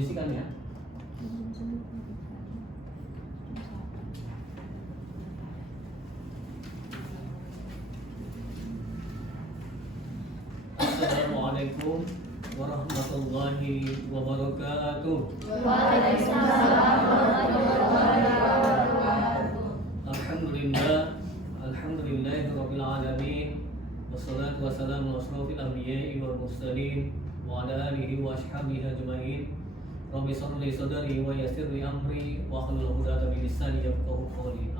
kondisikan ya. Assalamualaikum warahmatullahi wabarakatuh. Waalaikumsalam warahmatullahi wabarakatuh. Alhamdulillahirabbil alamin. Wassalatu wassalamu ala asrofil anbiya'i wal mursalin wa ala alihi wa ashabihi ajmain. Rabbi shrah li sadri wa yassir li amri wa hlul 'uqdatam min lisani yafqahu qawli.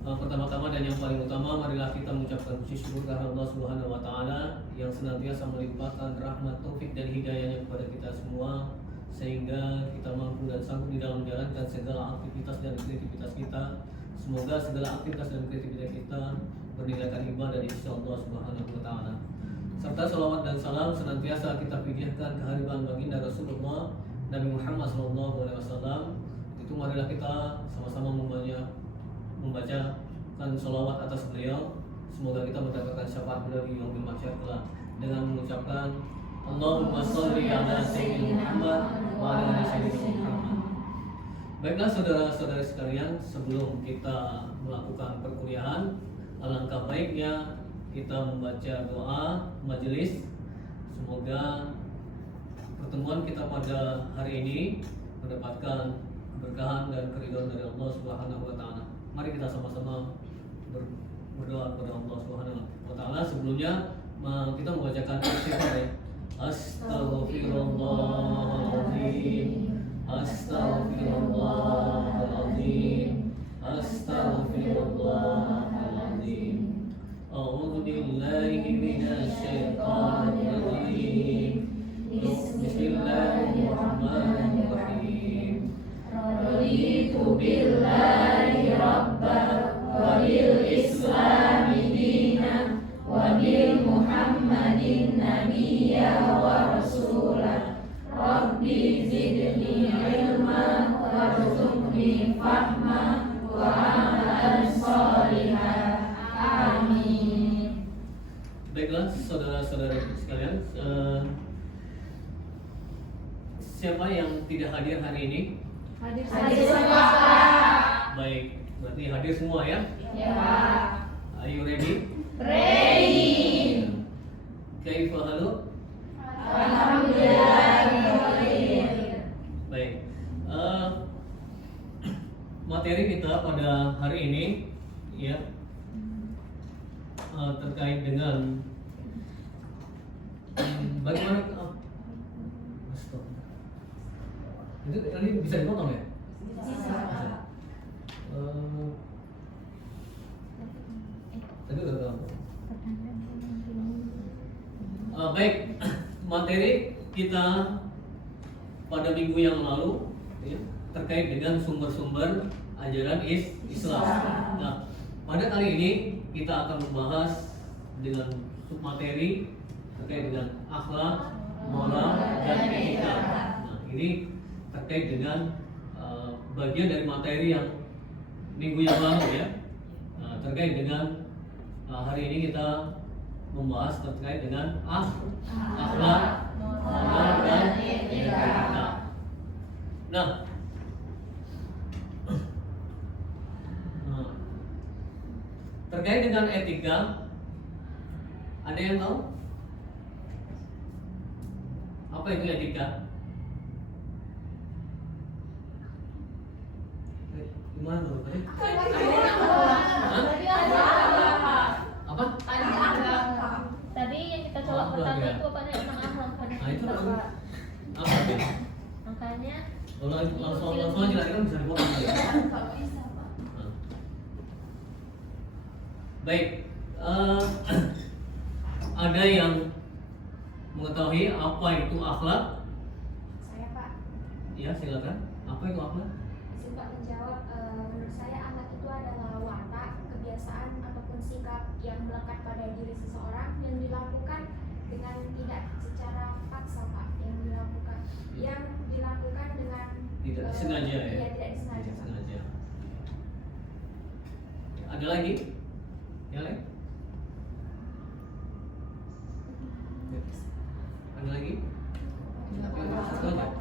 Pertama-tama dan yang paling utama, marilah kita mengucapkan puji syukur kepada Allah Subhanahu wa taala yang senantiasa melimpahkan rahmat, taufik dan hidayahnya kepada kita semua, sehingga kita mampu dan sanggup di dalam menjalankan segala aktivitas dan kreativitas kita. Semoga segala aktivitas dan kreativitas kita bernilaikan ibadah dari Allah Subhanahu wa taala. Serta salawat dan salam senantiasa kita pilihkan kehadiran baginda Rasulullah Nabi Muhammad SAW. Itu marilah kita sama-sama membacakan salawat atas beliau. Semoga kita mendapatkan syafaat beliau di yaumil mahsyar kelak dengan mengucapkan Allahumma sholli ala sayyidina Muhammad wa ala ali sayyidina Muhammad. Baiklah saudara-saudara sekalian, sebelum kita melakukan perkuliahan, alangkah baiknya kita membaca doa majelis. Semoga pertemuan kita pada hari ini mendapatkan keberkahan dan keridhaan dari Allah Subhanahu wa taala. Mari kita sama-sama berdoa kepada Allah Subhanahu wa taala. Sebelumnya kita membacakan istighfar ya. Astaghfirullahaladzim, astaghfirullahaladzim, astaghfirullahaladzim. A'udzu billahi minasy syaithanir rajim. Bismillahirrahmanirrahim. Raditu billahi rabban wa bil islami dinan wa bil muhammadin nabiyya wa rasulah. Rabbi zidni ilma warzuqni fahma wa amalan sholihan. Amin. Baiklah saudara-saudara sekalian, siapa yang tidak hadir hari ini? Hadir semua, Pak. Baik, berarti hadir semua ya? Ya, Pak. Are you ready? Ready. Kaifa halu? Alhamdulillah. Baik. Materi kita pada hari ini ya terkait dengan bagaimana itu tadi bisa dipotong ya? Bisa. Tadi udah tahu. Baik, materi kita pada minggu yang lalu ya, terkait dengan sumber-sumber ajaran Islam. Nah, pada kali ini kita akan membahas dengan submateri terkait dengan akhlak, moral, dan etika. Nah, ini terkait dengan bagian dari materi yang minggu yang lalu ya. Terkait dengan hari ini kita membahas terkait dengan akhlak, moral, dan etika. Nah, terkait dengan etika, ada yang tahu apa itu etika? Gimana tuh tadi? Apa? Tadi yang kita coba pertama itu apa nih? Tentang akhlak. Nah itu apa ya? Makanya langsung aja kan bisa dipotong ya. Baik, ada yang mengetahui apa itu akhlak? Saya, Pak. Ya silakan. Apa itu akhlak? Izin Pak menjawab. Menurut saya akhlak itu adalah watak, kebiasaan ataupun sikap yang melekat pada diri seseorang yang dilakukan dengan tidak secara paksa, Pak. Yang dilakukan dengan Tidak disengaja ya? Iya, tidak disengaja. Tidak Pak. sengaja. Ada lagi? Yang lain? Ada lagi? Satu aja.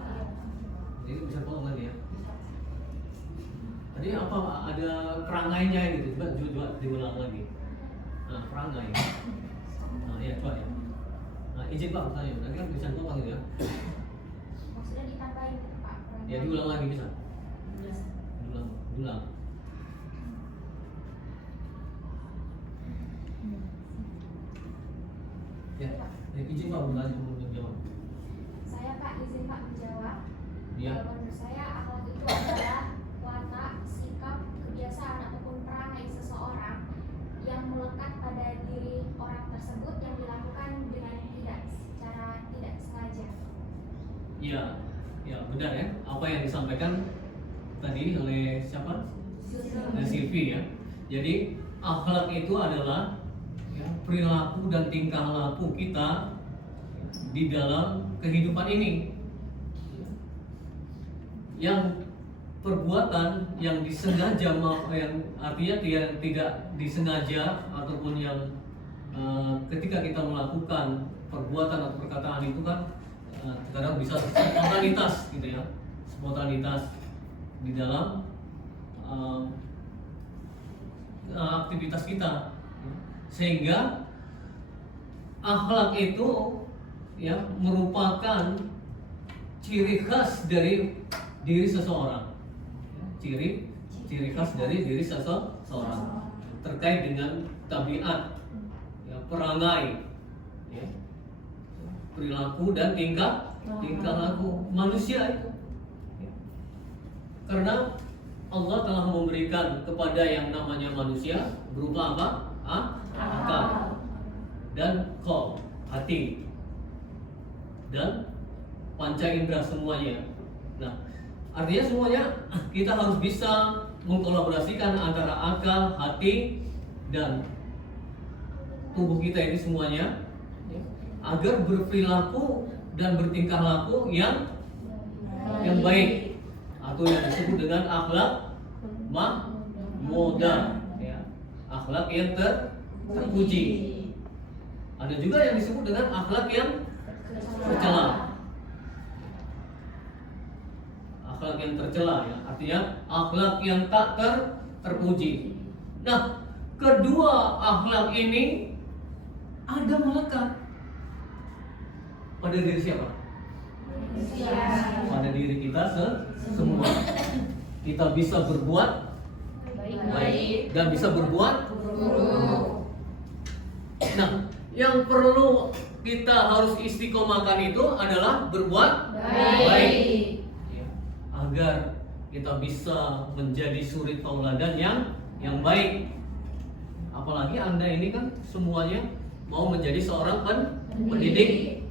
apa ada perangainya gitu. Coba diulang lagi. Nah, perangai. Nah, ya coba ya. Nah, izin Pak bertanya, nanti kan bisa ngomong gitu ya. Maksudnya ditambahin gitu Pak. Ya diulang lagi bisa. Diulang. Ya, izin Pak bertanya kemudian jawab. Saya Pak izin Pak menjawab. Ya. Menurut saya akhlak itu adalah watak, sikap, kebiasaan ataupun perangai seseorang yang melekat pada diri orang tersebut yang dilakukan dengan secara tidak sengaja. Iya, ya benar ya. Apa yang disampaikan tadi oleh siapa? Oleh Silvi ya. Jadi akhlak itu adalah ya, perilaku dan tingkah laku kita di dalam kehidupan ini. Yang perbuatan yang disengaja, yang artinya tidak disengaja ataupun yang ketika kita melakukan perbuatan atau perkataan itu kan kadang bisa spontanitas gitu ya, spontanitas di dalam aktivitas kita, sehingga akhlak itu ya merupakan ciri khas dari diri seseorang, ciri khas dari diri seseorang terkait dengan tabiat, ya, perangai, ya, perilaku dan tingkah laku manusia itu. Ya. Karena Allah telah memberikan kepada yang namanya manusia berupa apa? Akal dan qalb, hati dan panca indera semuanya. Nah, artinya semuanya kita harus bisa mengkolaborasikan antara akal, hati, dan tubuh kita ini semuanya agar berperilaku dan bertingkah laku yang baik atau yang disebut dengan akhlak mahmudah, ya, akhlak yang terpuji. Ada juga yang disebut dengan akhlak yang tercela. Akhlak yang tercela ya, artinya akhlak yang tak terpuji. Nah, kedua akhlak ini ada melekat pada diri siapa? Pada diri kita semua. Kita bisa berbuat baik dan bisa berbuat buruk. Nah, yang perlu kita harus istiqomahkan itu adalah berbuat baik. Agar kita bisa menjadi suri tauladan yang baik. Apalagi Anda ini kan semuanya mau menjadi seorang pendidik.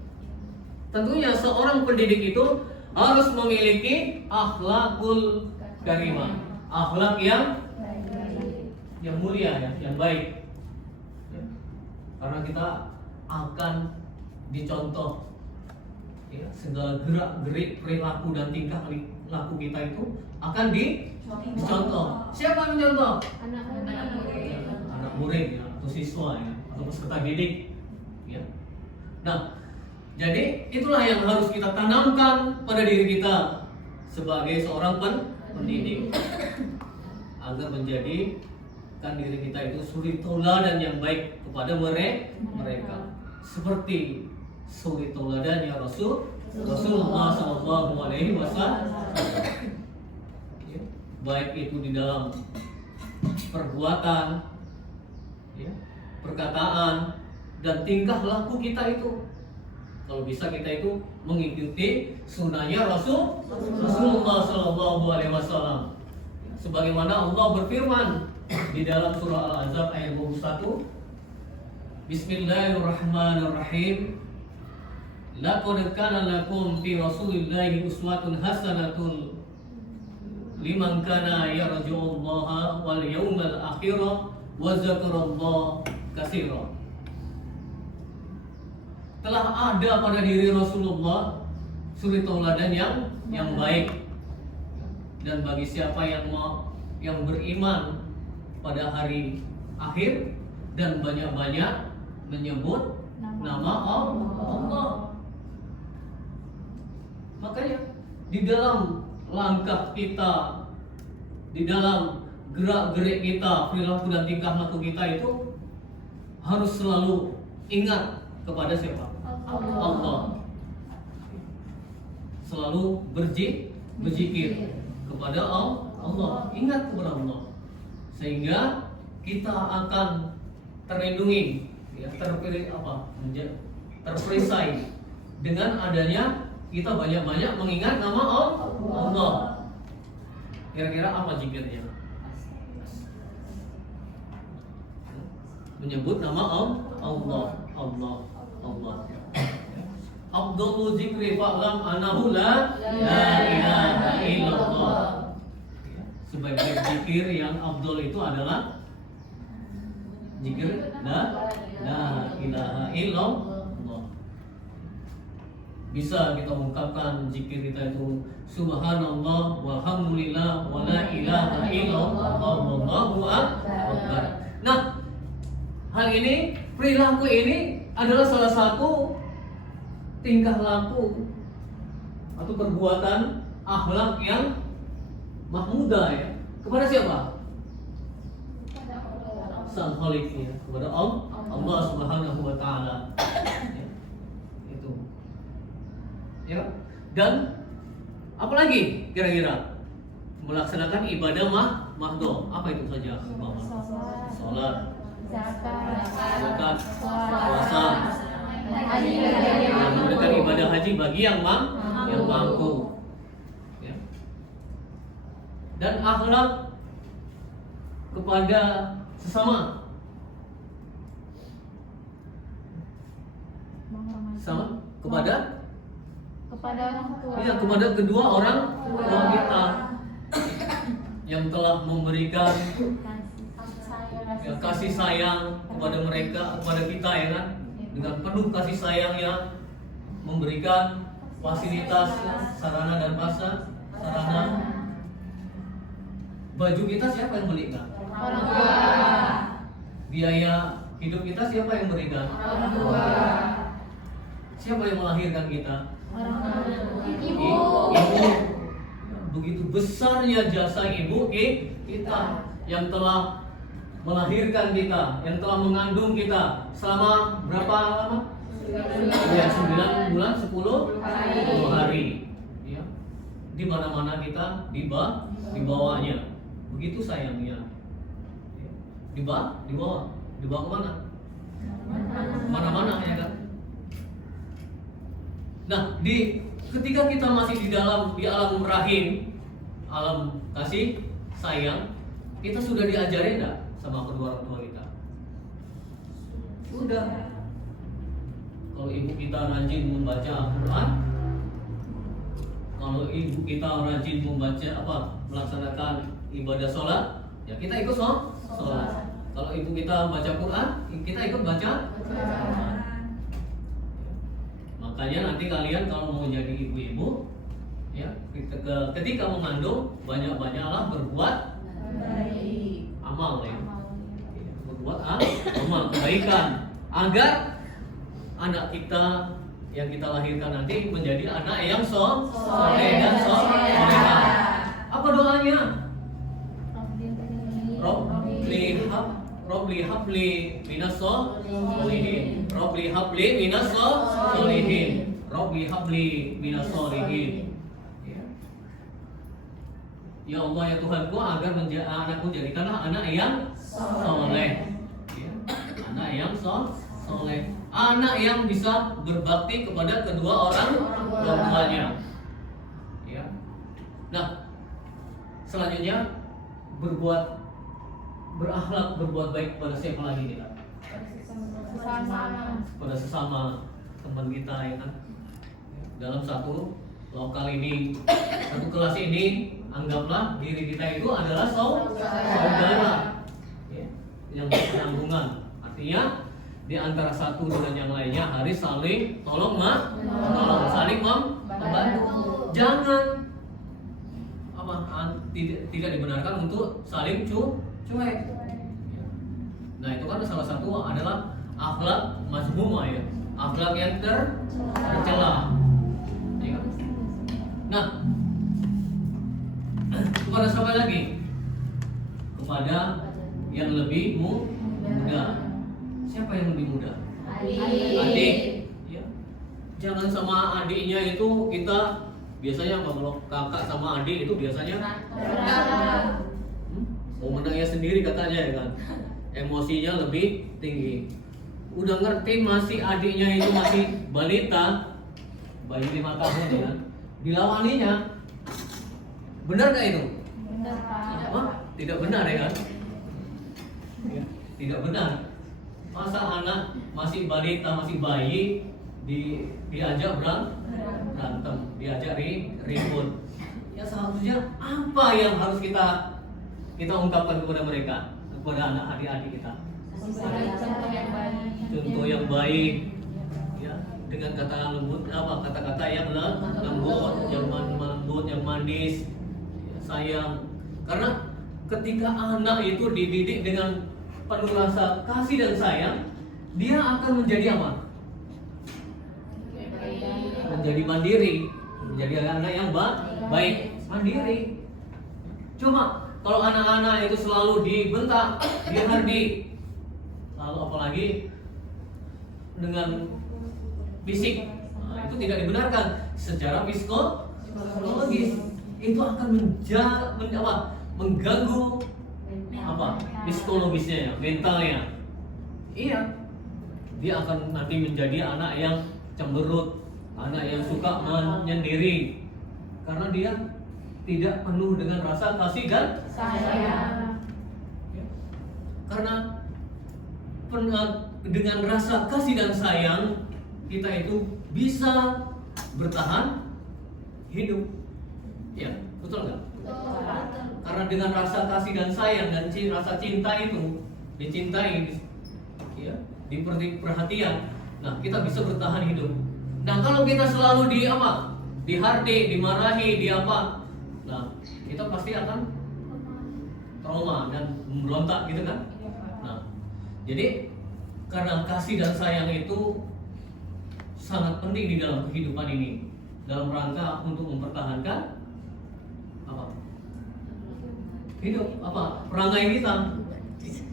Tentunya seorang pendidik itu harus memiliki akhlakul karimah, akhlak yang mulia ya, yang baik. Ya. Karena kita akan dicontoh ya, segala gerak-gerik perilaku dan tingkah laku kita itu akan dicontoh. Siapa yang mencontoh? Anak murid ya, atau siswa ya, atau peserta didik ya. Nah, jadi itulah yang harus kita tanamkan pada diri kita sebagai seorang pendidik agar menjadikan diri kita itu suri tauladan yang baik kepada mereka, seperti suri tauladannya Rasulullah SAW, ya, baik itu di dalam perbuatan, ya, perkataan dan tingkah laku kita itu. Kalau bisa kita itu mengikuti sunnahnya Rasulullah SAW. Sebagaimana Allah berfirman di dalam surah Al-Ahzab ayat 21, Bismillahirrahmanirrahim. Laqad kana lakum fi Rasulillahi uswatun hasanatun liman kana yarjullaha wal yawmal akhir wa dzakarallaha katsiran. Telah ada pada diri Rasulullah suri tauladan yang baik, dan bagi siapa yang beriman pada hari akhir dan banyak-banyak menyebut nama Allah. Makanya di dalam langkah kita, di dalam gerak-gerik kita, perilaku dan tingkah laku kita itu harus selalu ingat kepada siapa? Allah. Selalu berzikir kepada Allah, ingat kepada Allah, sehingga kita akan terlindungi, ya, terperisai dengan adanya kita banyak-banyak mengingat nama Allah. Kira-kira apa zikirnya? Menyebut nama Allah. Afdhalul zikri fa'lam annahu la ilaha illallah. Sebagai zikir yang afdal itu adalah zikir la ilaha illallah. Bisa kita ungkapkan zikir kita itu subhanallah walhamdulillah wa la ilaha illallah wallahu akbar. Nah, hal ini, perilaku ini adalah salah satu tingkah laku atau perbuatan akhlak yang mahmudah, ya. Kepada siapa? Sang Khalik, ya. Kepada Allah Subhanahu wa taala. Ya. Itu. Ya. Dan apalagi kira-kira melaksanakan ibadah mahdoh. Apa itu saja? Salat, zakat, puasa, menunaikan ibadah haji bagi yang mampu, ya. Dan akhlak kepada sesama, kepada orang tua. Iya, kepada kedua orang tua kita yang telah memberikan kasih sayang kepada mereka, kepada kita, ya kan, dengan penuh kasih sayangnya, memberikan fasilitas, sarana dan sarana. Baju kita siapa yang belikan? Orang tua. Biaya hidup kita siapa yang berikan? Orang tua. Siapa yang melahirkan kita? Orang tua. Ibu. Begitu besarnya jasa ibu kita yang telah melahirkan kita, yang telah mengandung kita selama berapa lama? Ya, 9 bulan 10 hari. Ya. Di mana-mana kita dibawanya. Begitu sayangnya. Ya. Dibawa kemana? Mana-mana, ya kan? Nah, ketika kita masih di alam rahim, alam kasih sayang, kita sudah diajarin enggak sama kedua orang tua kita? Sudah. Kalau ibu kita rajin membaca Al-Quran, kalau ibu kita rajin melaksanakan ibadah sholat, ya kita ikut sholat. Kalau ibu kita baca Quran, kita ikut baca Quran. Makanya nanti kalian kalau mau jadi ibu-ibu, ya, ketika mengandung banyak-banyaklah berbuat amal, ya. Berbuat amal kebaikan agar anak kita yang kita lahirkan nanti menjadi anak yang soleh dan solehah. Apa doanya? Robli habli minas solihin. Robli habli minas solihin. Robli habli minas solihin. Ya Allah, ya Tuhanku, agar anakku jadikanlah anak yang soleh, ya. Anak yang soleh, anak yang bisa berbakti kepada kedua orang tuanya, ya. Nah, selanjutnya berakhlak, berbuat baik kepada siapa lagi kita? Kepada sesama teman kita, ya kan? Dalam satu lokal ini, satu kelas ini, anggaplah diri kita itu adalah saudara, ya, yang bersambungan. Artinya di antara satu dengan yang lainnya harus saling tolong saling membantu. Jangan tidak dibenarkan untuk saling cuek. Nah, itu kan salah satu adalah akhlak mazmumah, ya, akhlak yang tercela. Ya. Nah, kepada siapa lagi? adiknya itu kita biasanya apa, kalau kakak sama adik itu biasanya mau menangnya sendiri katanya ya kan, emosinya lebih tinggi. Udah ngerti masih adiknya itu masih balita, bayi 5 tahun ya kan, dilawaninya, benar gak itu? Benar, Pak. Hah? Tidak benar ya kan? Ya, tidak benar. Masa anak masih balita, masih bayi diajak berantem, diajak ribut. Ya seharusnya apa yang harus kita ungkapkan kepada mereka, kepada anak adik-adik kita? Contoh yang baik. Contoh yang baik, ya, dengan kata-kata yang lembut, yang manis, ya, sayang. Karena ketika anak itu dididik dengan penuh rasa kasih dan sayang, dia akan menjadi apa? Menjadi mandiri, menjadi anak yang baik, mandiri. Cuma kalau anak-anak itu selalu dibentak, dihardik, lalu apalagi dengan fisik, nah, itu tidak dibenarkan secara psikologis. Itu akan mengganggu apa? Psikologisnya, ya, mentalnya. Iya, dia akan nanti menjadi anak yang cemberut, anak yang suka menyendiri, karena dia tidak penuh dengan rasa kasih dan Sayang. ya. Karena dengan rasa kasih dan sayang kita itu bisa bertahan hidup, ya betul nggak? Karena dengan rasa kasih dan sayang dan rasa cinta itu, dicintai, ya, diberi perhatian, nah kita bisa bertahan hidup. Nah kalau kita selalu dihardik, dimarahi, nah kita pasti akan trauma dan memberontak gitu kan. Nah jadi karena kasih dan sayang itu sangat penting di dalam kehidupan ini, dalam rangka untuk mempertahankan hidup perangai kita,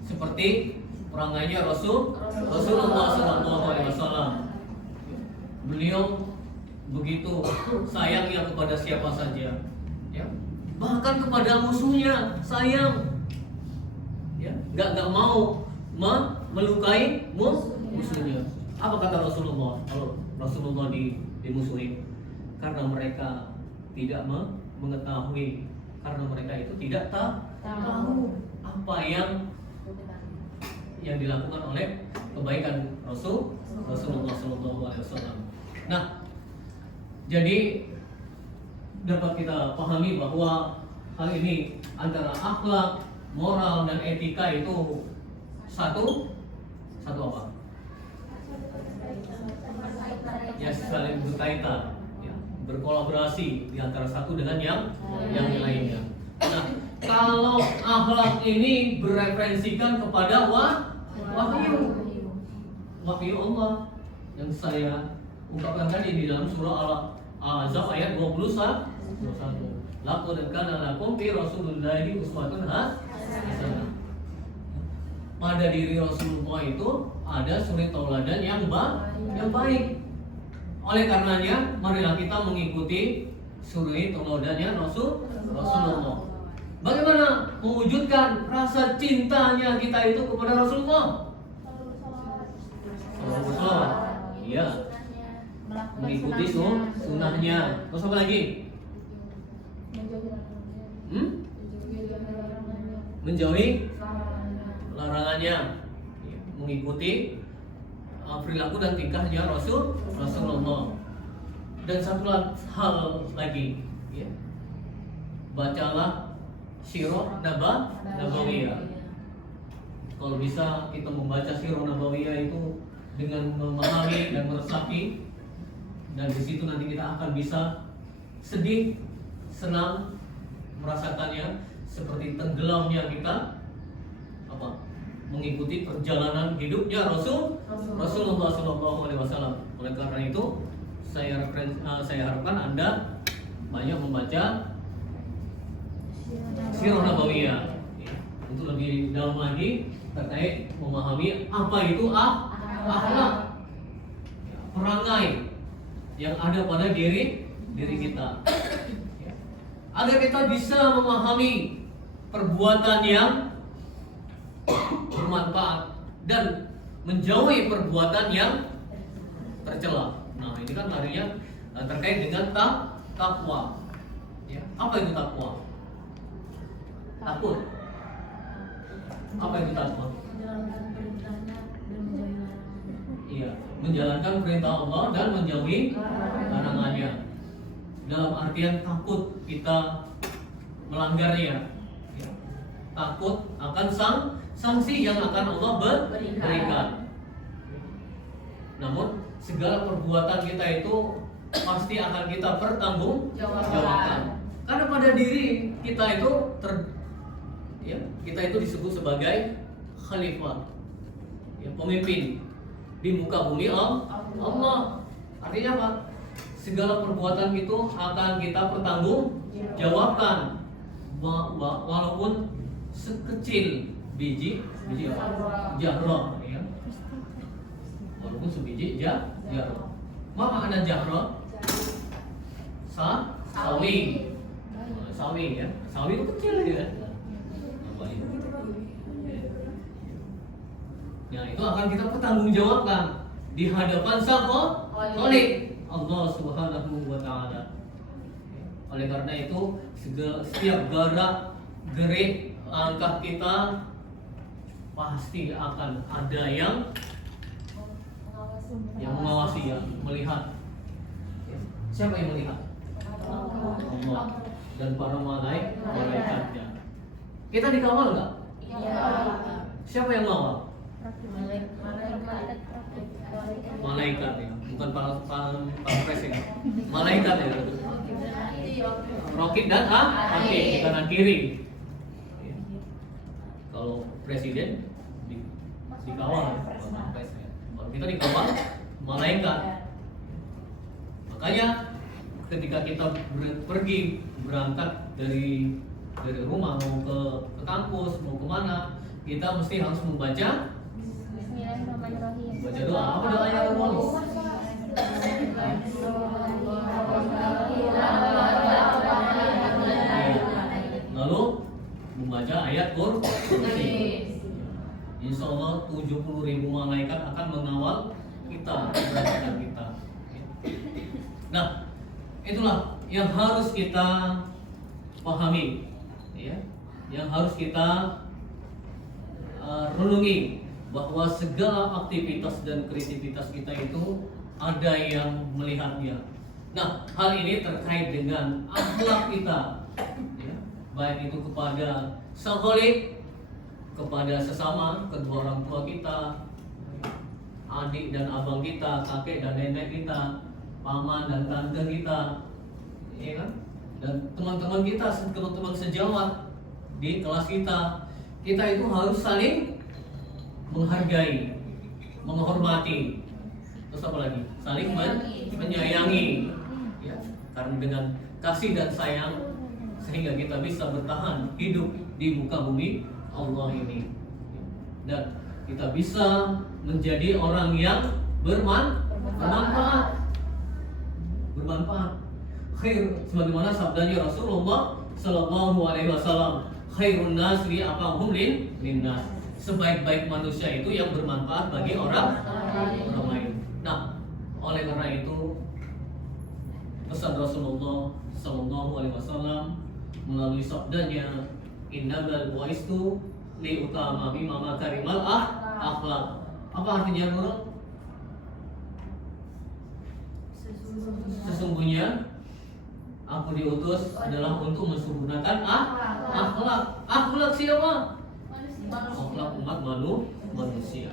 seperti perangainya Rasulullah SAW. Beliau begitu sayangnya kepada siapa saja, ya, bahkan kepada musuhnya sayang, ya, nggak mau melukai musuhnya. Apa kata Rasulullah kalau Rasulullah dimusuhi? Karena mereka tidak mengetahui, karena mereka itu tidak tahu apa yang dilakukan oleh kebaikan Rasulullah SAW. Nah, jadi dapat kita pahami bahwa hal ini antara akhlak, moral dan etika itu satu apa? Ya, saling berkaitan, ya, berkolaborasi di antara satu dengan yang lainnya. Nah, kalau akhlak ini bereferensikan kepada wahyu Allah yang saya ungkapkan tadi di dalam surah Al-Ahzab ayat 21. Laqad kana lakum fi Rasulillahi uswatun hasanah. Pada diri Rasulullah itu ada suri tauladan yang baik. Oleh karenanya, marilah kita mengikuti suri tauladannya Rasulullah. Bagaimana mewujudkan rasa cintanya kita itu kepada Rasulullah? Iya, mengikuti sunnahnya. Terus apa lagi? Menjauhi larangannya, mengikuti perilaku dan tingkahnya Rasulullah. Dan satu hal lagi, ya, bacalah sirah nabawiyah. Kalau bisa kita membaca sirah nabawiyah itu dengan memahami dan meresapi, dan di situ nanti kita akan bisa sedih, senang, merasakannya seperti tenggelamnya kita mengikuti perjalanan hidupnya Rasulullah SAW. Oleh karena itu saya harapkan Anda banyak membaca sirah nabawiyah, ya, untuk lebih dalam lagi terkait memahami apa itu akhlak, perangai yang ada pada diri kita. Ya. Agar kita bisa memahami perbuatan yang bermanfaat dan menjauhi perbuatan yang tercela. Nah, ini kan artinya terkait dengan takwa. Ya. Apa itu takwa? Takut. Apa itu takwa? Menjalankan perintahnya dan menjauhi larangannya. Iya, menjalankan perintah Allah dan menjauhi larangannya. Dalam artian takut kita melanggarnya. Ya. Takut akan sanksi yang akan Allah berikan. Namun segala perbuatan kita itu pasti akan kita pertanggungjawabkan. Karena pada diri kita itu kita itu disebut sebagai khalifah, ya, pemimpin di muka bumi Allah. Artinya apa? Segala perbuatan itu akan kita pertanggungjawabkan, walaupun sekecil biji apa? Jarrah, ya. Walaupun sebiji jarrah. Apa makna jarrah? Sawi. Sawi, ya. Sawi itu kecil ya. Ya, itu akan kita pertanggungjawabkan di hadapan Sang Khalik, Allah Subhanahu wa taala. Oleh karena itu, setiap gerak-gerik langkah kita pasti akan ada yang mengawasi, ya, melihat. Siapa yang melihat? Allah dan para malaikatnya. Kita dikawal nggak? Iya. Siapa yang mengawal? Malaikat, ya, bukan para ya. Malaikat, ya. Rokib dan Atid, kanan kiri. Ya. Kalau presiden dikawal, ya. Kalau kita dikawal malaikat. Makanya ketika kita berangkat dari rumah mau ke kampus, mau kemana, kita mesti harus membaca Bismillahirrahmanirrahim. baca doa. Apa doanya Romo? Lalu membaca ayat kursi. Insya Allah 70.000 malaikat akan mengawal kita, keberangkatan kita. Nah, itulah yang harus kita pahami, ya, yang harus kita renungi, bahwa segala aktivitas dan kreativitas kita itu ada yang melihatnya. Nah, hal ini terkait dengan akhlak kita, ya, baik itu kepada Sang Khalik, kepada sesama, kedua orang tua kita, adik dan abang kita, kakek dan nenek kita, paman dan tante kita, ya kan? Dan teman-teman kita, teman-teman sejawat di kelas kita itu harus saling menghargai, menghormati, terus apa lagi? Saling menyayangi, ya, karena dengan kasih dan sayang sehingga kita bisa bertahan hidup di muka bumi Allah ini, dan kita bisa menjadi orang yang bermanfaat. Khair, sebagaimana sabdanya Rasulullah Sallallahu Alaihi Wasallam, khairun nas li aqahum linnas. Sebaik-baik manusia itu yang bermanfaat bagi orang lain. Nah, oleh karena itu pesan Rasulullah Sallallahu Alaihi Wasallam melalui sabdanya, innamal bu'istu li utama bima makarimal akhlak. Apa artinya, Nurul? Sesungguhnya aku diutus adalah untuk mensempurnakan akhlak. Akhlak siapa? Akhlak umat manusia.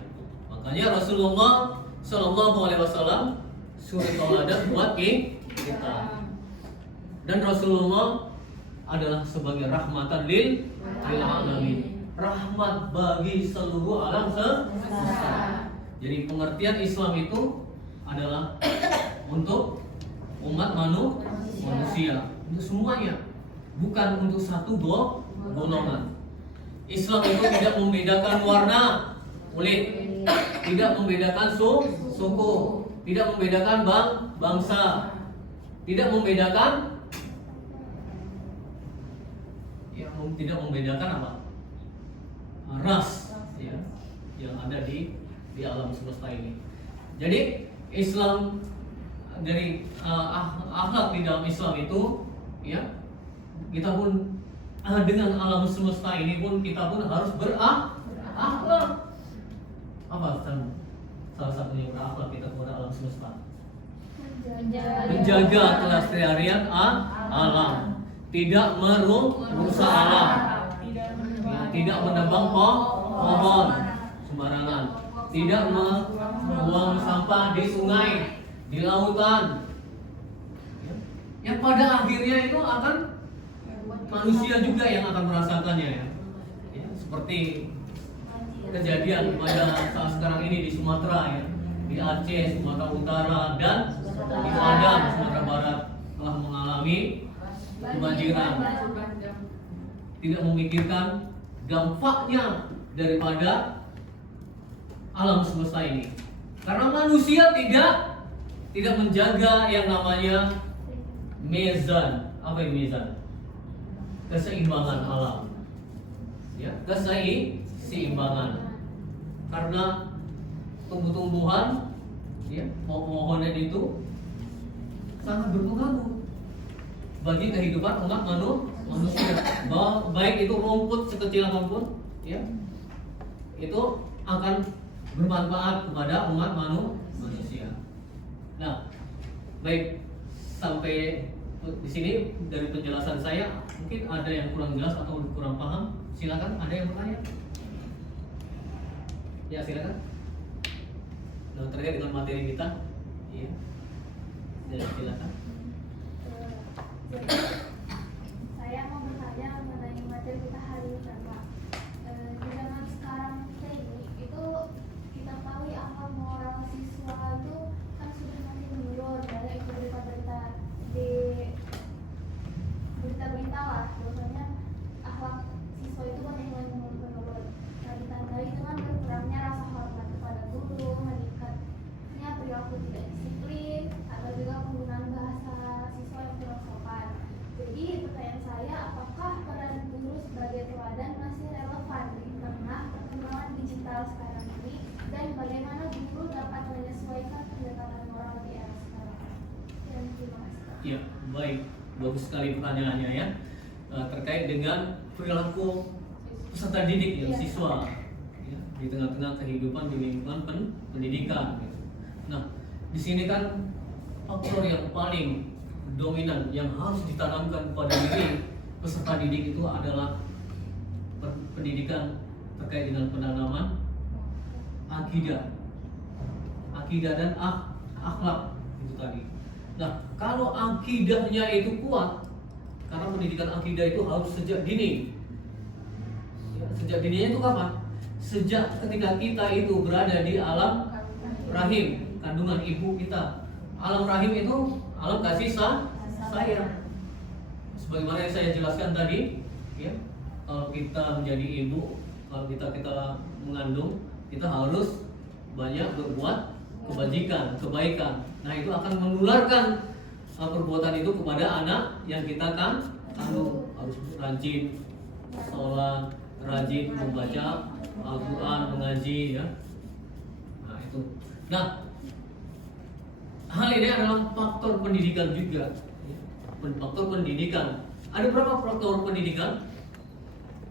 Makanya Rasulullah Shallallahu Alaihi Wasallam suri tauladan buat kita. Dan Rasulullah adalah sebagai rahmatan lil alamin, rahmat bagi seluruh alam semesta. Jadi pengertian Islam itu adalah untuk umat manusia, untuk semuanya, bukan untuk satu golongan. Islam itu tidak membedakan warna kulit, tidak membedakan suku, tidak membedakan bangsa, tidak membedakan tidak membedakan apa? Ras, ya, yang ada di alam semesta ini. Jadi Islam dari akhlak di dalam Islam itu, ya, kita pun dengan alam semesta ini pun kita pun harus berakhlak. Apa salah satunya berakhlak kita kepada alam semesta? Menjaga kelestarian alam, tidak merusak alam, ya, tidak menebang pohon sembarangan, tidak membuang sampah di sungai, di lautan, ya, yang pada akhirnya itu akan manusia juga yang akan merasakannya, ya. Ya, seperti kejadian pada saat sekarang ini di Sumatera, ya, di Aceh, Sumatera Utara, dan di Padang, Sumatera Barat telah mengalami kebanjiran. Tidak memikirkan dampaknya daripada alam semesta ini, karena manusia tidak menjaga yang namanya mezan. Apa itu mezan? Keseimbangan alam, ya, keseimbangan. Karena tumbuh-tumbuhan, ya, pohon-pohonan itu sangat berpengaruh bagi kehidupan umat manusia. Baik itu rumput sekecil apapun, ya, itu akan bermanfaat kepada umat manusia. Nah, baik, sampai di sini dari penjelasan saya, mungkin ada yang kurang jelas atau kurang paham. Silakan, ada yang bertanya? Ya, silakan. Nah, terkait dengan materi kita, iya. Ya, silakan. Jadi saya mau bertanya mengenai materi kita hari ini, Pak. Di zaman sekarang kita ini, itu kita tahu akhlak moral siswa itu kan sudah makin menurun. Banyak itu berita-berita di berita-berita lah, bahwasanya akhlak siswa itu banyak yang menurun. Nah, ditandai dengan berkurangnya rasa hormat kepada guru, meningkatnya perilaku tidak disiplin, atau juga penggunaan bahasa siswa yang kurang sopan. Jadi pertanyaan saya, apakah peran guru sebagai teladan masih relevan di tengah perkembangan digital sekarang ini, dan bagaimana guru dapat menyesuaikan pendekatan moral di era sekarang? Dan terima kasih. Ya, baik, bagus sekali pertanyaannya, ya. Terkait dengan perilaku peserta didik, ya, siswa, ya, di tengah-tengah kehidupan di lingkungan pendidikan. Gitu. Nah, di sini kan faktor yang paling dominan yang harus ditanamkan pada diri peserta didik itu adalah pendidikan terkait dengan penanaman akidah dan akhlak itu tadi. Nah, kalau akidahnya itu kuat, karena pendidikan akidah itu harus sejak dini. Ya, sejak dininya itu kapan? Sejak ketika kita itu berada di alam rahim, kandungan ibu kita. Alam rahim itu alam kasih sayang. Sebagaimana yang saya jelaskan tadi, ya, kalau kita menjadi ibu, kalau kita mengandung, kita harus banyak berbuat kebaikan. Nah, itu akan menularkan perbuatan itu kepada anak yang kita kandung. Harus rajin sholat, rajin membaca Al-Quran, mengaji, ya. Nah, itu. Nah, hal ini adalah faktor pendidikan juga, ya. Faktor pendidikan. Ada berapa faktor pendidikan?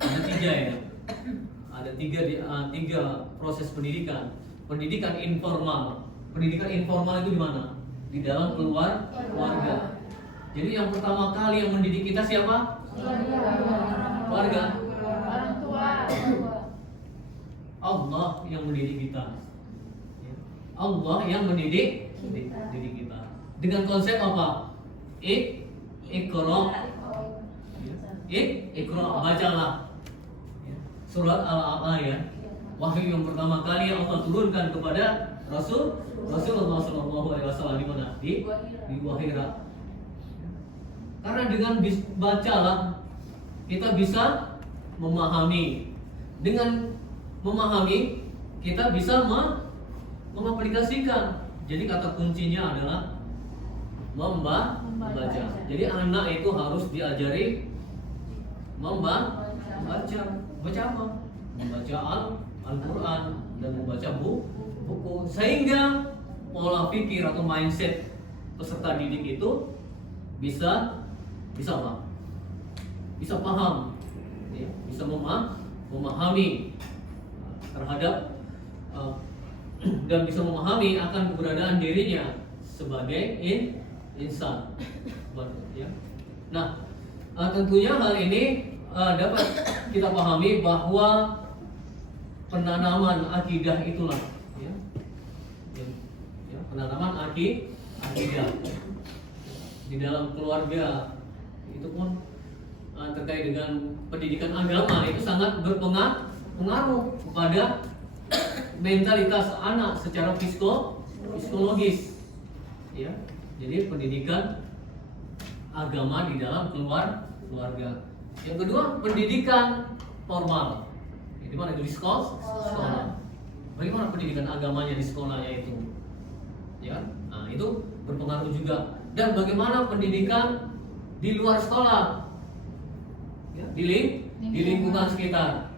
Ada 3, ya. Ada tiga proses pendidikan. Pendidikan informal. Pendidikan informal itu di mana? Di dalam keluarga. Jadi yang pertama kali yang mendidik kita siapa? Keluarga. Orang tua. Allah yang mendidik kita. Allah yang mendidik kita. Dengan konsep apa? Iqra. Iqra, bacalah. Surat Al-A'la, ya. Wahyu yang pertama kali yang Allah turunkan kepada Rasulullah SAW di mana? Di Wahira. Karena dengan bacalah kita bisa memahami. Dengan memahami kita bisa mengaplikasikan. Jadi kata kuncinya adalah membaca. Jadi anak itu harus diajari membaca. Baca apa? Membaca Al-Quran dan membaca buku. Sehingga pola pikir atau mindset peserta didik itu bisa apa? Bisa paham, ya, bisa memahami terhadap dan bisa memahami akan keberadaan dirinya sebagai insan. Ya. Nah, tentunya hal ini dapat kita pahami bahwa penanaman akidah itulah, ya, penanaman akidah di dalam keluarga itu pun terkait dengan pendidikan agama itu sangat berpengaruh kepada mentalitas anak secara psikologis, ya. Jadi pendidikan agama di dalam keluarga. Yang kedua, pendidikan formal. Di mana itu di sekolah. Bagaimana pendidikan agamanya di sekolahnya itu? Ya, nah itu berpengaruh juga. Dan bagaimana pendidikan di luar sekolah? Ya, di lingkungan sekitar.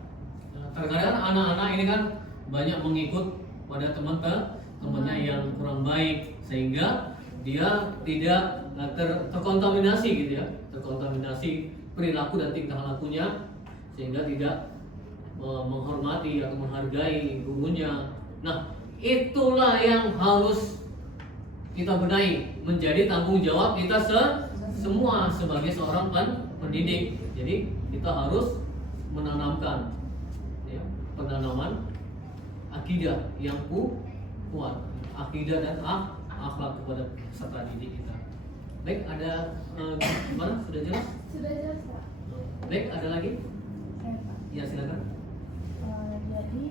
Nah, terkadang anak-anak ini kan banyak mengikut pada teman-temannya yang kurang baik, sehingga dia tidak terkontaminasi gitu ya, terkontaminasi perilaku dan tingkah lakunya, sehingga tidak menghormati atau menghargai gurunya. Nah, itulah yang harus kita benahi, menjadi tanggung jawab kita semua sebagai seorang pendidik. Jadi kita harus menanamkan, ya, penanaman akidah yang kuat, akidah dan akhlak kepada peserta didik kita. Baik, ada gimana? Sudah jelas? Sudah jelas, Pak. Baik, ada lagi? Saya, Pak. Ya, silakan. Jadi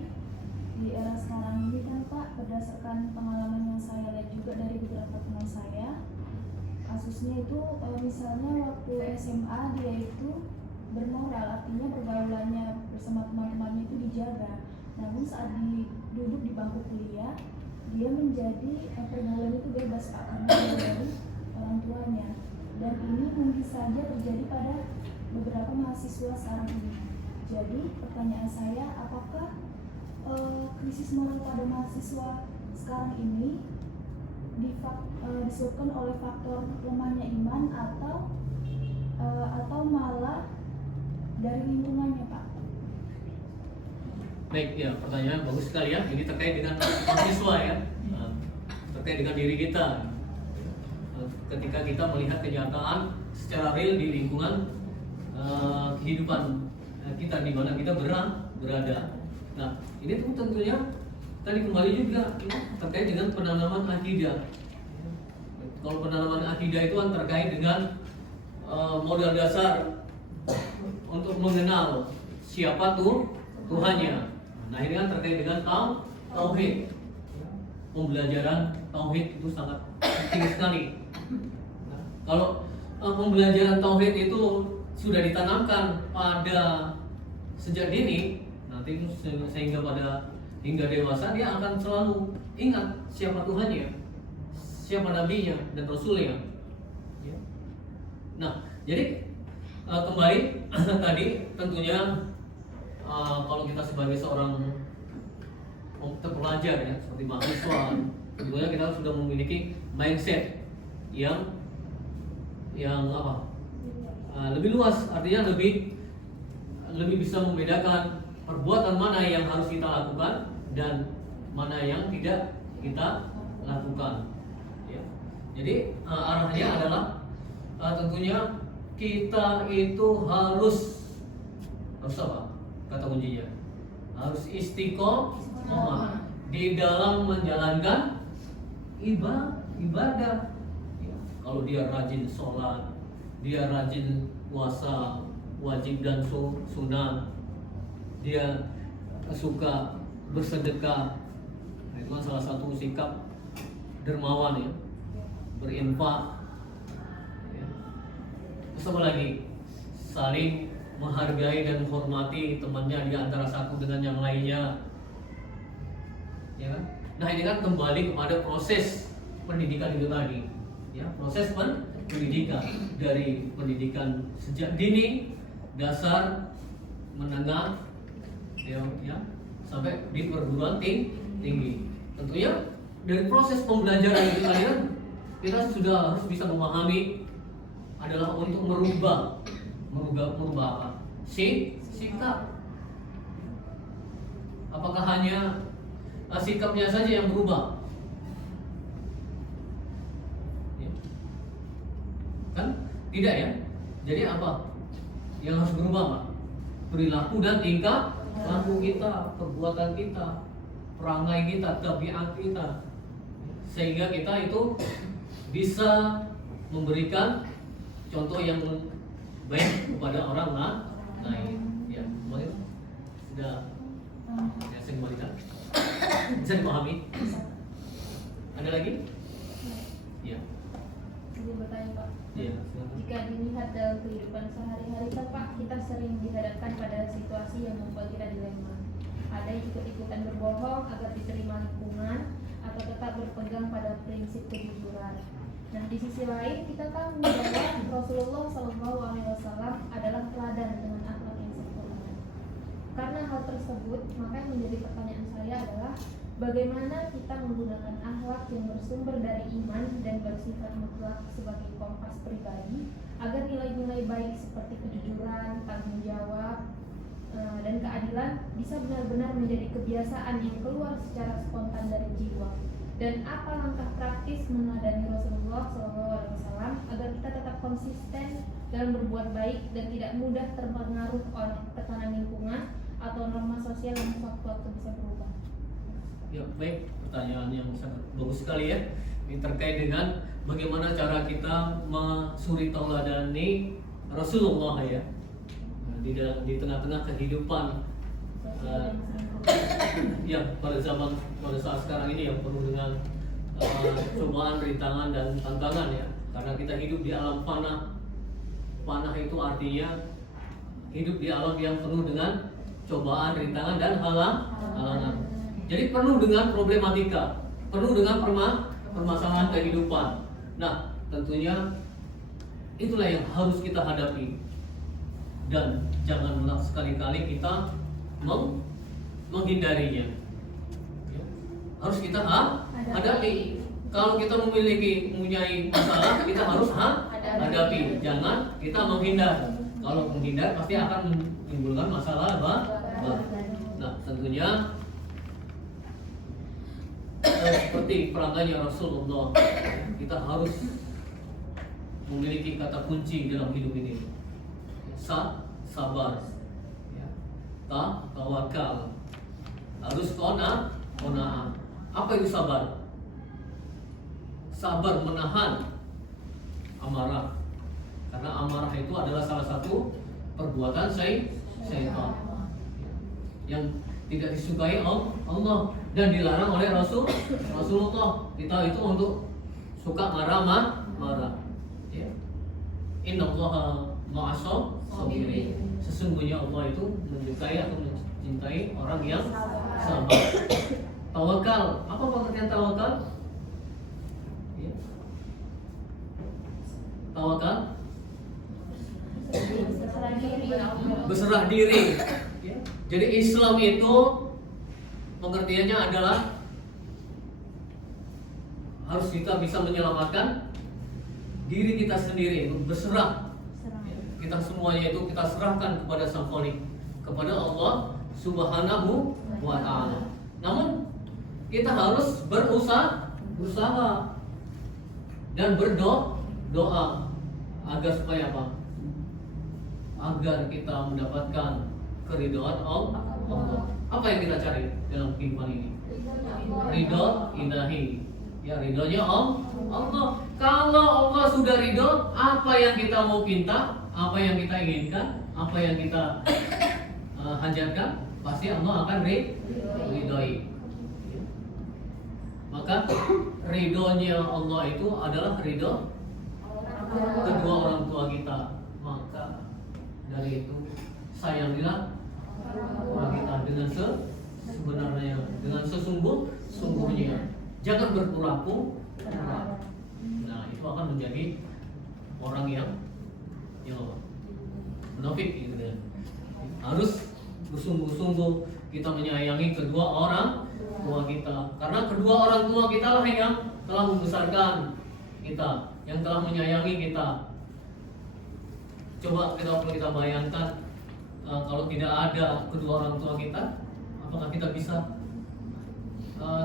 di era sekarang ini kan Pak, berdasarkan pengalaman yang saya lihat juga dari beberapa teman saya, kasusnya itu misalnya waktu SMA dia itu bermoral, artinya pergaulannya bersama teman-temannya itu dijaga. Namun saat duduk di bangku kuliah, dia menjadi pergaulan itu bebas Pak, karena dari orang tuanya. Dan ini mungkin saja terjadi pada beberapa mahasiswa sekarang ini. Jadi pertanyaan saya, apakah krisis moral pada mahasiswa sekarang ini disebabkan oleh faktor lemahnya iman atau malah dari lingkungannya, Pak? Baik, ya, pertanyaan bagus sekali ya. Ini terkait dengan mahasiswa ya, terkait dengan diri kita. Ketika kita melihat kenyataan secara real di lingkungan kehidupan kita di mana kita berada. Nah, ini tuh tentunya tadi kembali juga terkait dengan penanaman akidah. Kalau penanaman akidah itu kan terkait dengan modal dasar untuk mengenal siapa Tuhannya. Nah, ini kan terkait dengan tauhid. Pembelajaran tauhid itu sangat penting sekali. Nah, kalau pembelajaran tauhid itu sudah ditanamkan pada sejak dini, nanti sehingga hingga dewasa dia akan selalu ingat siapa Tuhannya, siapa nabinya dan rasulnya. Ya. Nah, jadi kembali tadi tentunya kalau kita sebagai seorang terpelajar ya, seperti mahasiswa, tentunya kita sudah memiliki mindset yang lebih luas, artinya lebih bisa membedakan perbuatan mana yang harus kita lakukan dan mana yang tidak kita lakukan. Ya. Jadi arahnya adalah tentunya kita itu harus apa? Kata kuncinya harus istiqomah di dalam menjalankan ibadah. Ya. Kalau dia rajin sholat, dia rajin puasa wajib dan sunnah, dia suka bersedekah, nah, itu kan salah satu sikap dermawan ya, berinfak ya. Terus apa lagi? Saling menghargai dan menghormati temannya di antara satu dengan yang lainnya, ya kan? Nah, ini kan kembali kepada proses pendidikan itu tadi, ya, proses pendidikan dari pendidikan sejak dini, dasar, menengah, ya, sampai di perguruan tinggi. Tentunya dari proses pembelajaran itu tadi kan kita sudah harus bisa memahami adalah untuk merubah apa? Sikap. Apakah hanya sikapnya saja yang berubah? Ya. Kan tidak ya. Jadi apa yang harus berubah, Pak? Perilaku dan tingkah laku kita, perbuatan kita, perangai kita, tabiat kita, sehingga kita itu bisa memberikan contoh yang baik kepada orang lain. Ya, boleh sudah ya, saya kembalikan. Bisa dipahami? Ada lagi? Ya. Jadi bertanya Pak, Ya, silakan. jika dilihat dalam kehidupan sehari-hari kan Pak, kita sering dihadapkan pada situasi yang membuat kita dilema. Ada yang ikut-ikutan berbohong agar diterima lingkungan, atau tetap berpegang pada prinsip kejujuran. Nah, di sisi lain kita tahu bahwa Rasulullah SAW adalah teladan dengan akhlak yang sempurna. Karena hal tersebut, maka yang menjadi pertanyaan saya adalah bagaimana kita menggunakan akhlak yang bersumber dari iman dan bersifat mutlak sebagai kompas pribadi agar nilai-nilai baik seperti kejujuran, tanggung jawab, dan keadilan bisa benar-benar menjadi kebiasaan yang keluar secara spontan dari jiwa. Dan apa langkah praktis meneladani Rasulullah SAW agar kita tetap konsisten dalam berbuat baik dan tidak mudah terpengaruh oleh tekanan lingkungan atau norma sosial yang sewaktu-waktu bisa berubah. Ya, baik, pertanyaan yang sangat bagus sekali ya. Ini terkait dengan bagaimana cara kita mensuri tauladani Rasulullah ya. Di tengah-tengah kehidupan yang pada saat sekarang ini yang penuh dengan cobaan, rintangan dan tantangan ya. Karena kita hidup di alam panah. Panah itu artinya hidup di alam yang penuh dengan cobaan, rintangan dan halangan. Jadi penuh dengan problematika, penuh dengan permasalahan kehidupan. Nah, tentunya itulah yang harus kita hadapi. Dan janganlah sekali-kali kita menghindarinya. Ya. Harus kita hadapi. Kalau kita mempunyai masalah, kita harus hadapi. Jangan kita menghindar. Kalau menghindar pasti akan menimbulkan masalah baru. Nah, tentunya seperti perangainya Rasulullah, kita harus memiliki kata kunci dalam hidup ini. Sabar, ya. Tawakal, harus qanaah. Apa itu sabar? Sabar menahan amarah, karena amarah itu adalah salah satu perbuatan syaitan yang tidak disukai Allah dan dilarang oleh Rasulullah. Kita itu untuk suka marah. Ya. Innallaha ma'as-sabirin. Sesungguhnya Allah itu menyukai atau mencintai orang yang sabar. Tawakal. Apa pengertian tawakal? Ya. Tawakal berserah diri. Ya. Jadi Islam itu pengertiannya adalah harus kita bisa menyelamatkan diri kita sendiri, berserah. Kita semuanya itu kita serahkan kepada Sang Khalik, kepada Allah Subhanahu wa Ta'ala. Namun kita harus berusaha dan berdoa agar supaya apa? Agar kita mendapatkan keridhaan Allah. Apa yang kita cari dalam kehidupan ini? Ridho ilahi. Ya, ridhonya Allah. Kalau Allah sudah ridho, apa yang kita mau minta, apa yang kita inginkan, apa yang kita hajatkan, pasti Allah akan ridhoi. Maka ridhonya Allah itu adalah ridho kedua orang tua kita. Maka dari itu sayangilah orang kita dengan sebenarnya, dengan sesungguhnya. Jangan berpura-pura, terang. Nah, itu akan menjadi orang yang apa? Munafik gitu ya. Harus bersungguh-sungguh kita menyayangi kedua orang tua kita, karena kedua orang tua kita lah yang telah membesarkan kita, yang telah menyayangi kita. Coba kita bayangkan kalau tidak ada kedua orang tua kita, apakah kita bisa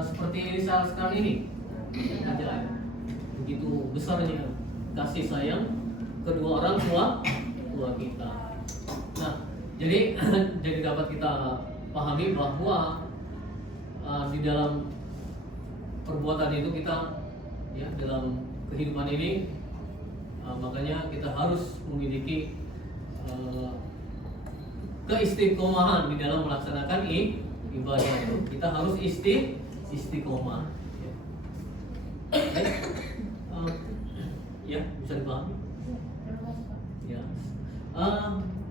seperti Elisa sekarang ini? Tidak. Begitu besarnya kasih sayang kedua orang tua kita. Nah, jadi jadi dapat kita pahami bahwa di dalam perbuatan itu kita ya dalam kehidupan ini makanya kita harus memiliki keistiqomahan di dalam melaksanakan ibadah itu. Kita harus istiqomah. Ya. Ya, bisa dipahami. Ya.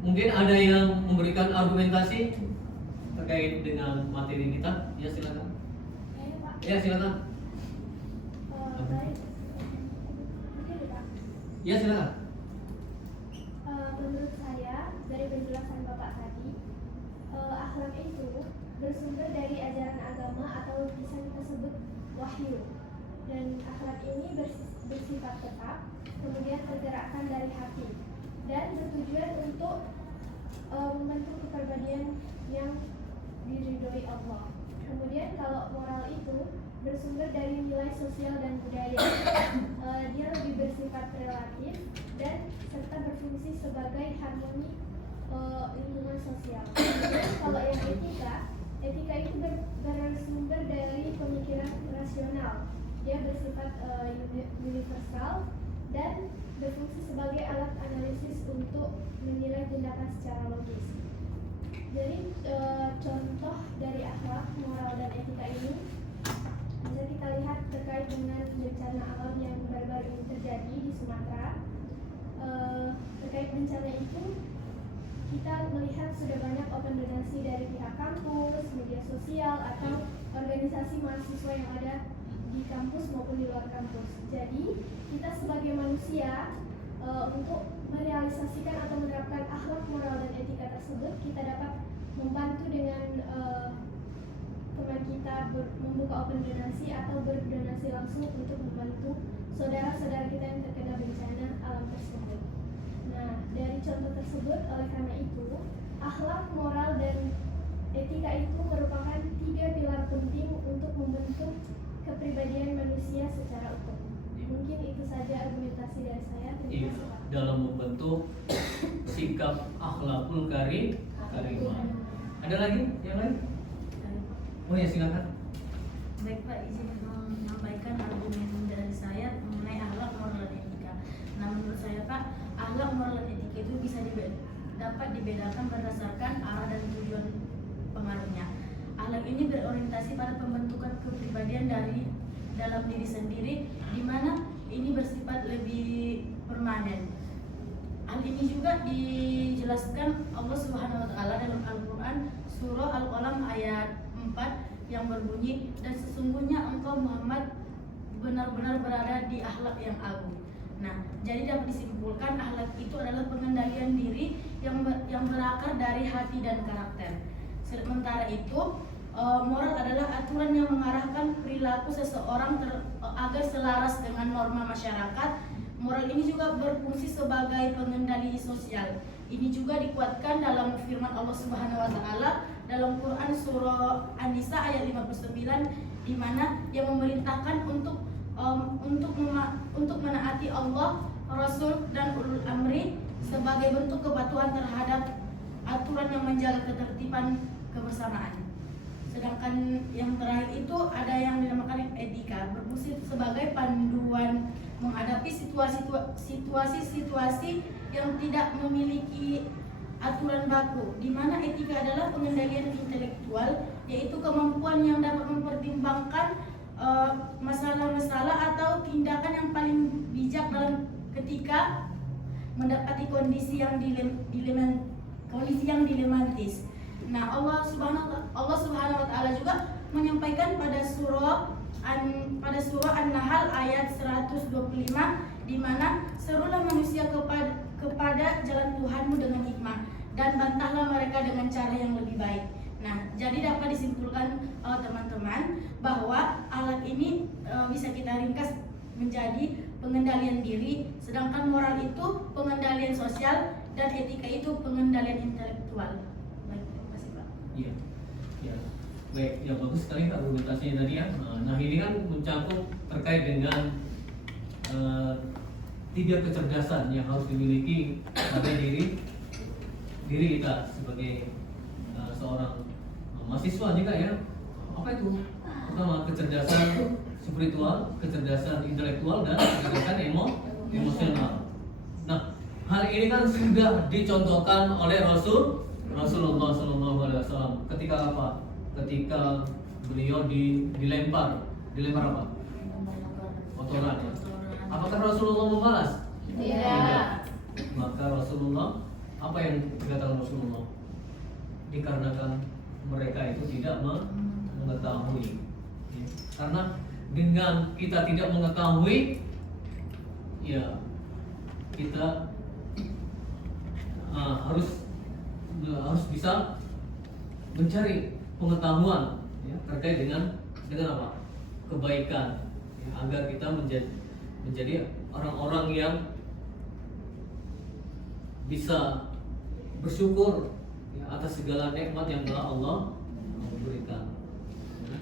Mungkin ada yang memberikan argumentasi terkait dengan materi kita. Ya, silakan. Ya, silakan. Ya, silakan. Menurut saya dari penjelasan Bapak tadi, akhlak itu bersumber dari ajaran agama atau bisa kita sebut wahyu. Dan akhlak ini bersifat tetap, kemudian tergerakkan dari hati dan bertujuan untuk membentuk kepribadian yang diridhoi Allah. Kemudian kalau moral itu bersumber dari nilai sosial dan budaya, dia lebih bersifat relatif dan serta berfungsi sebagai harmoni lingkungan sosial. Kemudian kalau yang etika itu bersumber dari pemikiran rasional, dia bersifat universal dan berfungsi sebagai alat analisis untuk menilai tindakan secara logis. Jadi contoh dari akhlak, moral, dan etika ini bisa kita lihat terkait dengan bencana alam yang baru-baru ini terjadi di Sumatera. Terkait bencana itu, kita melihat sudah banyak open donasi dari pihak kampus, media sosial, atau organisasi mahasiswa yang ada di kampus maupun di luar kampus. Jadi, kita sebagai manusia untuk merealisasikan atau menerapkan akhlak, moral, dan etika tersebut, kita dapat membantu dengan teman kita membuka open donasi atau berdonasi langsung untuk membantu saudara-saudara kita yang terkena bencana alam tersebut. Nah, dari contoh tersebut, oleh karena itu, akhlak, moral, dan etika itu merupakan 3 pilar penting untuk membentuk kepribadian manusia secara utuh. Mungkin itu saja argumentasi dari saya. Terima kasih, Pak. Dalam membentuk sikap akhlakul karimah. Ada lagi? Yang lain? Oh ya, silakan. Baik Pak, izin menyampaikan argumen dari saya mengenai akhlak, moral, dan etika. Nah, menurut saya Pak, akhlak, moral, dan etika itu bisa dapat dibedakan berdasarkan arah dan tujuan pengaruhnya. Akhlak ini berorientasi pada pembentukan kepribadian dari dalam diri sendiri, di mana ini bersifat lebih permanen. Hal ini juga dijelaskan Allah Subhanahu wa taala dalam Al-Qur'an surah Al-Qalam ayat 4 yang berbunyi, dan sesungguhnya engkau Muhammad benar-benar berada di akhlak yang agung. Nah, jadi dapat disimpulkan akhlak itu adalah pengendalian diri yang berakar dari hati dan karakter. Sementara itu, moral adalah aturan yang mengarahkan perilaku seseorang agar selaras dengan norma masyarakat. Moral ini juga berfungsi sebagai pengendali sosial. Ini juga dikuatkan dalam firman Allah Subhanahu wa taala dalam Quran surah An-Nisa ayat 59, di mana yang memerintahkan untuk menaati Allah, Rasul, dan ulul amri sebagai bentuk kepatuhan terhadap aturan yang menjaga ketertiban kebersamaan. Sedangkan yang terakhir itu ada yang dinamakan etika, berfungsi sebagai panduan menghadapi situasi-situasi yang tidak memiliki aturan baku, di mana etika adalah pengendalian intelektual, yaitu kemampuan yang dapat mempertimbangkan masalah-masalah atau tindakan yang paling bijak dalam ketika mendapati kondisi yang dilematis. Nah, Allah Subhanahu wa taala juga menyampaikan pada surah pada surah An-Nahl ayat 125, di mana serulah manusia kepada jalan Tuhanmu dengan hikmah dan bantahlah mereka dengan cara yang lebih baik. Nah, jadi dapat disimpulkan teman-teman bahwa alat ini bisa kita ringkas menjadi pengendalian diri, sedangkan moral itu pengendalian sosial dan etika itu pengendalian intelektual. Baik, terima kasih Pak. Iya. Ya. Baik, ya bagus sekali argumentasinya tadi ya. Nah, ini kan mencakup terkait dengan tiga kecerdasan yang harus dimiliki pada diri kita sebagai seorang mahasiswa juga ya. Apa itu? Pertama, kecerdasan spiritual, kecerdasan intelektual, dan kecerdasan emosional. Nah, hal ini kan sudah dicontohkan oleh Rasulullah SAW. Ketika apa? Ketika beliau dilempar apa? Kotoran. Apakah Rasulullah membalas? Tidak. Maka Rasulullah, apa yang dikatakan Rasulullah? Dikarenakan mereka itu tidak mengetahui. Karena dengan kita tidak mengetahui, ya kita harus bisa mencari pengetahuan ya, terkait dengan apa? Kebaikan ya, agar kita menjadi orang-orang yang bisa bersyukur ya, atas segala nikmat yang telah Allah berikan. Ya.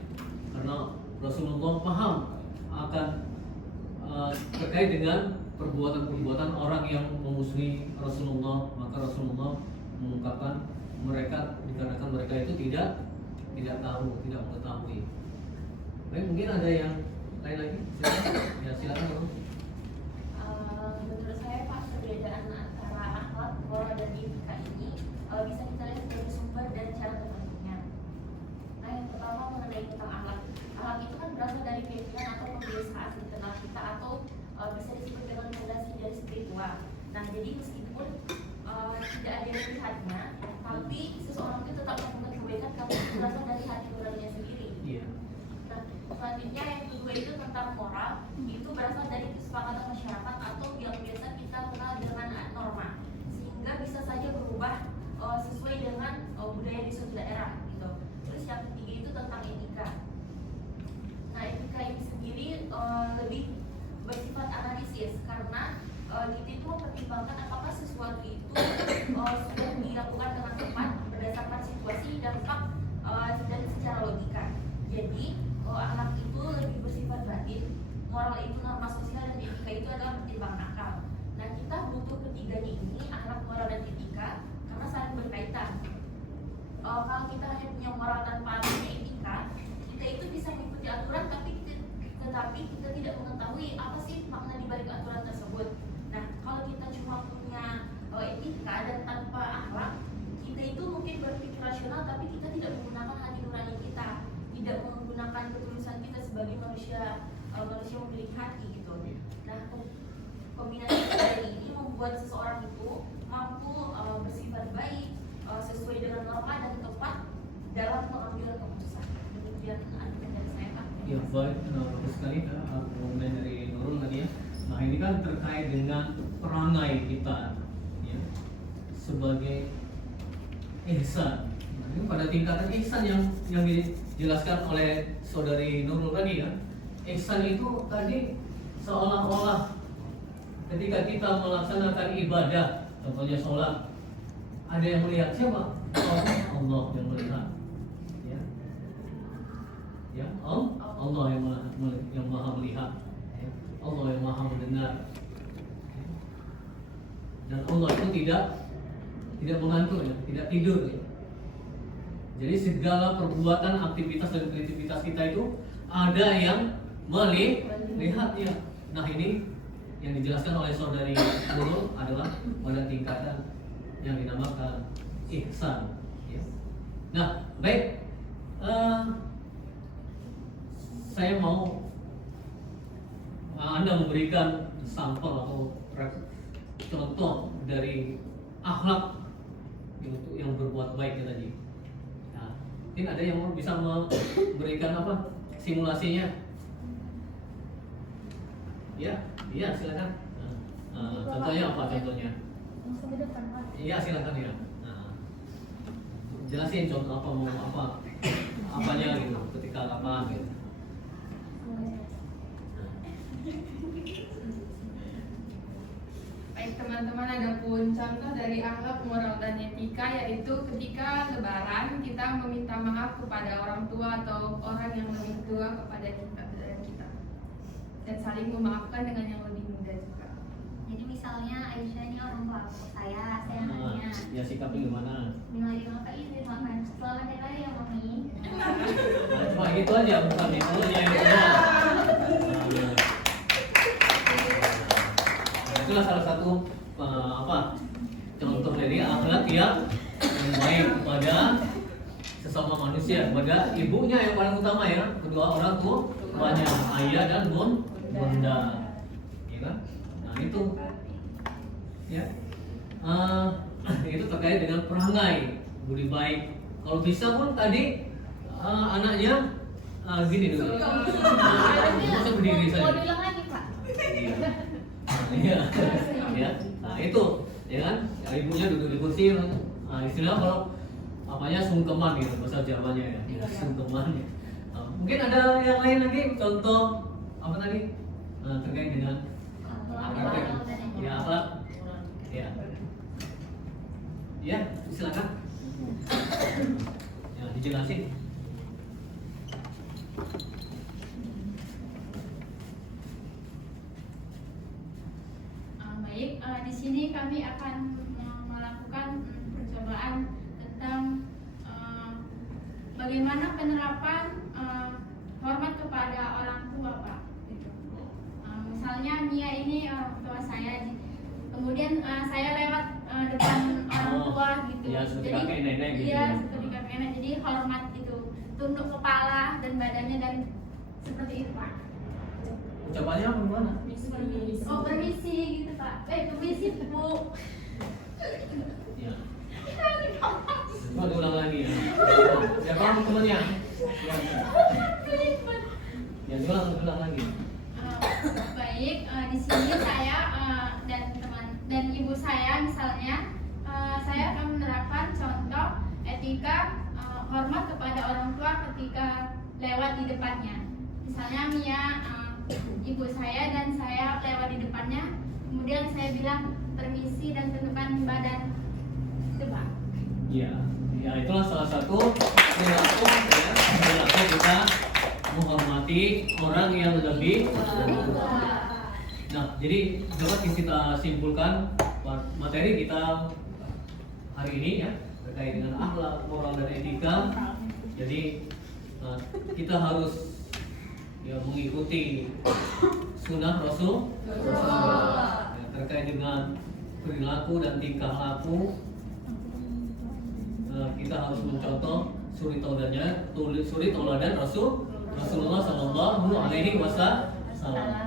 Karena Rasulullah paham akan terkait dengan perbuatan-perbuatan orang yang memusuhi Rasulullah, maka Rasulullah mengungkapkan mereka dikarenakan mereka itu tidak tahu, tidak mengetahui. Baik, mungkin ada yang lain lagi? Silakan. Ya, silakan. Menurut saya Pak, perbedaan antara akhlak, moral, dan etika ini bisa kita lihat dari sumber dan cara terbentuknya. Nah, yang pertama mengenai tentang akhlak. Akhlak itu kan berasal dari keyakinan atau kebiasaan internal kita atau bisa disebut dengan fondasi dari spiritual. Nah, jadi meskipun tidak ada yang melihatnya, tapi seseorang itu tetap melakukan kebaikan karena itu berasal dari hati nuraninya sendiri. Iya. Nah, selanjutnya yang kedua itu tentang moral, itu berasal dari kesepakatan masyarakat atau yang biasa kita kenal dengan norma, sehingga bisa saja berubah sesuai dengan budaya di suatu daerah gitu. Terus yang ketiga itu tentang etika. Nah, etika ini sendiri lebih bersifat analisis karena kita itu mempertimbangkan apakah sesuatu itu sudah dilakukan dengan tepat berdasarkan situasi, dampak, dan secara logika. Jadi akhlak itu lebih bersifat batin, moral itu norma sosial, dan etika itu adalah pertimbangan akal. Nah, kita butuh ketiganya ini, akhlak, moral, dan etika, karena saling berkaitan. Kalau kita hanya punya moral tanpa punya etika, kita itu bisa mengikuti aturan tetapi kita tidak mengetahui apa sih makna di balik aturan tersebut. Nah, kalau kita cuma punya etika dan tanpa akhlak, kita itu mungkin berpikir rasional tapi kita tidak menggunakan hati nurani kita, tidak menggunakan ketulusan kita sebagai manusia memiliki hati gitu. Nah, kombinasi dari ini membuat seseorang itu mampu bersifat baik, sesuai dengan norma dan tepat dalam pengambilan keputusan. Demikian argumen dari saya, Pak. Ya, baik, bagus sekali argumen dari Nurul tadi ya. Nah, ini kan terkait dengan perangai kita ya, sebagai ihsan. Nah, ini pada tingkatan ihsan yang dijelaskan oleh saudari Nurul tadi ya. Ihsan itu tadi seolah-olah ketika kita melaksanakan ibadah, contohnya sholat, ada yang melihat siapa? Allah yang melihat. Ya, ya, Allah yang maha melihat. Ya. Allah yang maha mendengar. Ya. Dan Allah itu tidak mengantuk ya, tidak tidur ya. Jadi segala perbuatan, aktivitas dan kreativitas kita itu ada yang melihat ya. Nah, ini yang dijelaskan oleh saudari Nurul adalah pada tingkatan yang dinamakan ihsan ya. Nah, baik, saya mau Anda memberikan sampel atau contoh dari akhlak yang berbuat baik tadi. Nah, mungkin ada yang bisa memberikan apa simulasinya Iya silakan. Contohnya apa contohnya? Langsung ke depan Pak. Iya silakan ya. Jelasin contoh apa mau apanya gitu ketika kapan gitu. Baik teman-teman, ada pun contoh dari akhlak, moral dan etika, yaitu ketika lebaran kita meminta maaf kepada orang tua atau orang yang lebih tua kepada kita dan saling memaafkan dengan yang lebih muda juga. Jadi misalnya Aisyah ini orang tua aku, saya nanya, Ya sikapnya gimana? Minggu Bapak ini makan selamat hari raya Mami. Nah, cuma gitu aja, bukan itu aja yang kedua. Itulah salah satu contoh dari akhlak yang baik kepada sesama manusia, kepada ibunya yang paling utama ya, kedua orang tuanya, ayah dan bunda, ya kan? Nah itu ya itu terkait dengan perangai budi baik. Kalau bisa pun tadi anaknya gini dulu, bisa berdiri Mau saja. bilang lagi Pak? Iya, ya. Nah itu, ya kan? Ya, ibunya duduk di kursi, istilah kalau apanya sungkeman gitu bahasa Jawanya ya, sungkeman. Mungkin ada yang lain lagi contoh apa tadi terkait dengan ya akhlak, ya, ya silakan, ya dijelasin. Baik, di sini kami akan melakukan percobaan tentang bagaimana penerapan hormat kepada orang tua, Pak. Gitu. Misalnya Mia ini orang tua saya, kemudian saya lewat depan orang tua gitu. Ya, seperti kakek nenek gitu. Iya, seperti kakek nenek. Jadi hormat gitu, tunduk kepala dan badannya dan seperti itu, Pak. Ucapannya apa gimana? Oh, permisi gitu, Pak. Permisi, Bu. Ya. Coba diulang lagi ya. Siapa temannya? Ya, ulang lagi. Baik, di sini saya dan ibu saya misalnya, saya akan menerapkan contoh etika hormat kepada orang tua ketika lewat di depannya. Misalnya Mia, ibu saya dan saya lewat di depannya, kemudian saya bilang permisi dan tundukkan badan. Itu, Pak. Ya, ya itulah salah satu perilaku kita menghormati orang yang lebih. Nah, jadi dapat kita simpulkan materi kita hari ini ya terkait dengan akhlak, moral dan etika. Jadi kita harus ya mengikuti sunnah Rasulullah ya, terkait dengan perilaku dan tingkah laku. Kita harus mencontoh suri toladan Rasulullah Sallallahu Alaihi Wasallam.